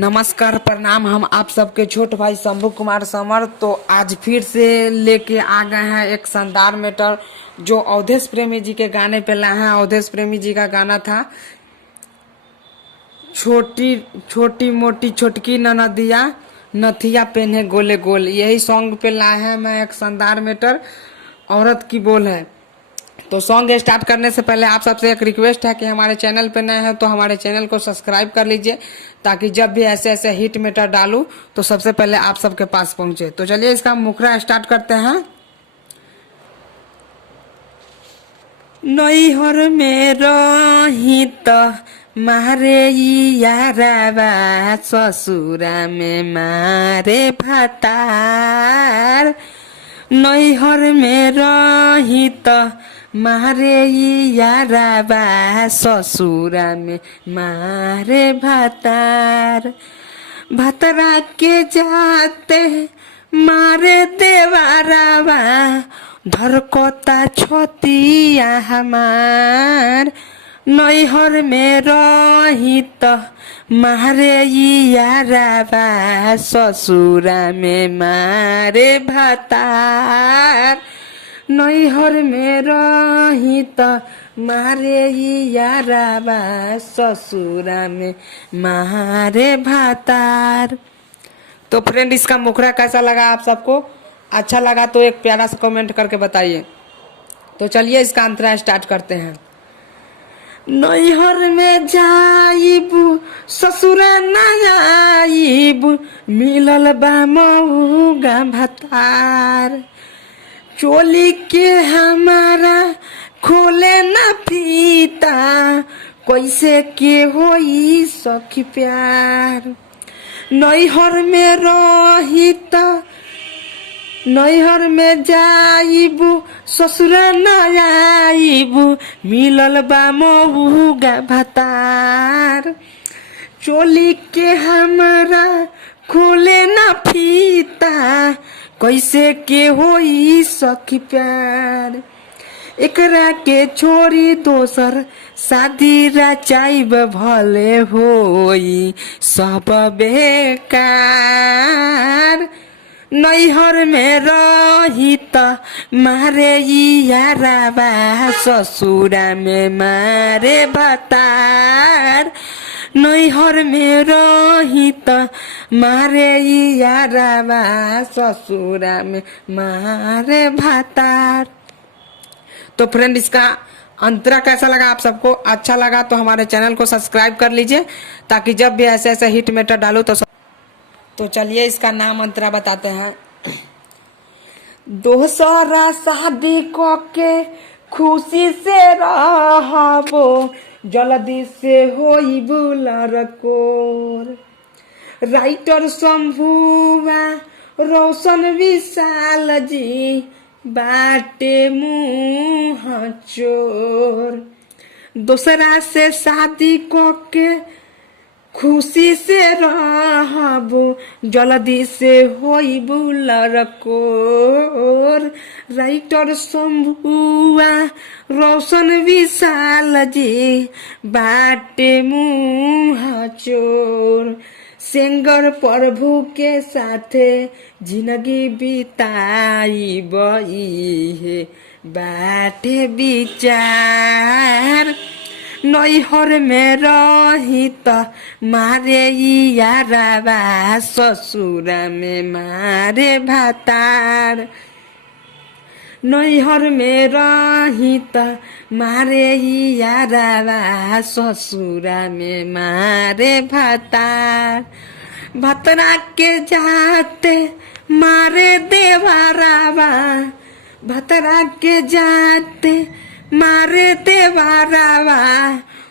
नमस्कार प्रणाम। हम आप सबके छोट भाई शंभू कुमार समर। तो आज फिर से लेके आ गए हैं एक शानदार मैटर जो अवधेश प्रेमी जी के गाने पे लाए हैं। अवधेश प्रेमी जी का गाना था छोटी छोटी मोटी छोटकी ननदिया नथिया पहने गोले गोल। यही सॉन्ग पे लाए हैं मैं एक शानदार मैटर, औरत की बोल है। तो सॉन्ग स्टार्ट करने से पहले आप सबसे एक रिक्वेस्ट है कि हमारे चैनल पे नए हैं तो हमारे चैनल को सब्सक्राइब कर लीजिए, ताकि जब भी ऐसे ऐसे हिट मैटर डालूं तो सबसे पहले आप सबके पास पहुंचे। तो चलिए इसका मुखरा स्टार्ट करते हैं। नैहर में रही तो मारे यारावा, ससुरा में मारे भातार। नैहर में रही तो मारे यारावा, ससुरा में मारे भातार। भतरा के जाते मारे देवारावा, धरकोता छतिया हमार। नैहर में रही तो मारे यारावा, ससुरा में मारे भातार। नैहर में रही तो मारे यारावा, ससुरा में मारे भातार। तो फ्रेंड, इसका मुखरा कैसा लगा आप सबको? अच्छा लगा तो एक प्यारा सा कमेंट करके बताइए। तो चलिए इसका अंतरा स्टार्ट करते हैं। नैहर में जाइबू ससुरा ना आइबू, मिलल बा मऊगा भतार। चोली के हमारा खोले ना फीता, कैसे के होई सखी प्यार। नैहर में रही तो नैहर में जाइबू ससुरा न आइबू, मिलल बा मऊगा भतार। चोली के हमारा खोले ना फीता, कैसे के होई सखी प्यार। एकरा के छोड़ी दोसर शादी रचाइब, भले होई सब बेकार। नैहर में रही तो मारे यारावा, ससुरा में मारे भातार। नैहर में रही तो मारे यारावा, ससुरा में मारे भातार। तो फ्रेंड, इसका अंतरा कैसा लगा आप सबको? अच्छा लगा तो हमारे चैनल को सब्सक्राइब कर लीजिए, ताकि जब भी ऐसे ऐसे हिट मैटर डालूं तो चलिए इसका नाम अंतरा बताते हैं। दोसरा शादी को के खुशी से रहबो, जल्दी से होई बुलरकोर। राइटर शंभुआ रोशन विशाल जी बाटे मुँह चोर। दूसरा से शादी को के खुशी से रहबो, जल्दी से होई बुलरकोर। राइटर शंभुआ रोशन विशाल जी बाटे मुँह चोर। सिंगर प्रभु के साथे जिंदगी बिताई बई है बाटे विचार। नैहर में रही तो मारे यारावा, ससुरा में मारे भातार। नैहर में रही तो मारे यारावा, ससुरा में मारे भातार। भतरा के जाते मारे देवारावा, भतरा के जाते मारे देवारावा,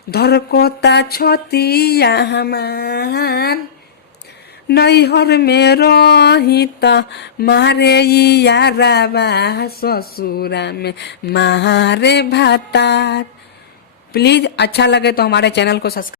धरकोता छतिया हमार। नैहर में रही तो मारे यारावा, ससुरा में मारे भातार। प्लीज अच्छा लगे तो हमारे चैनल को सब्सक्राइब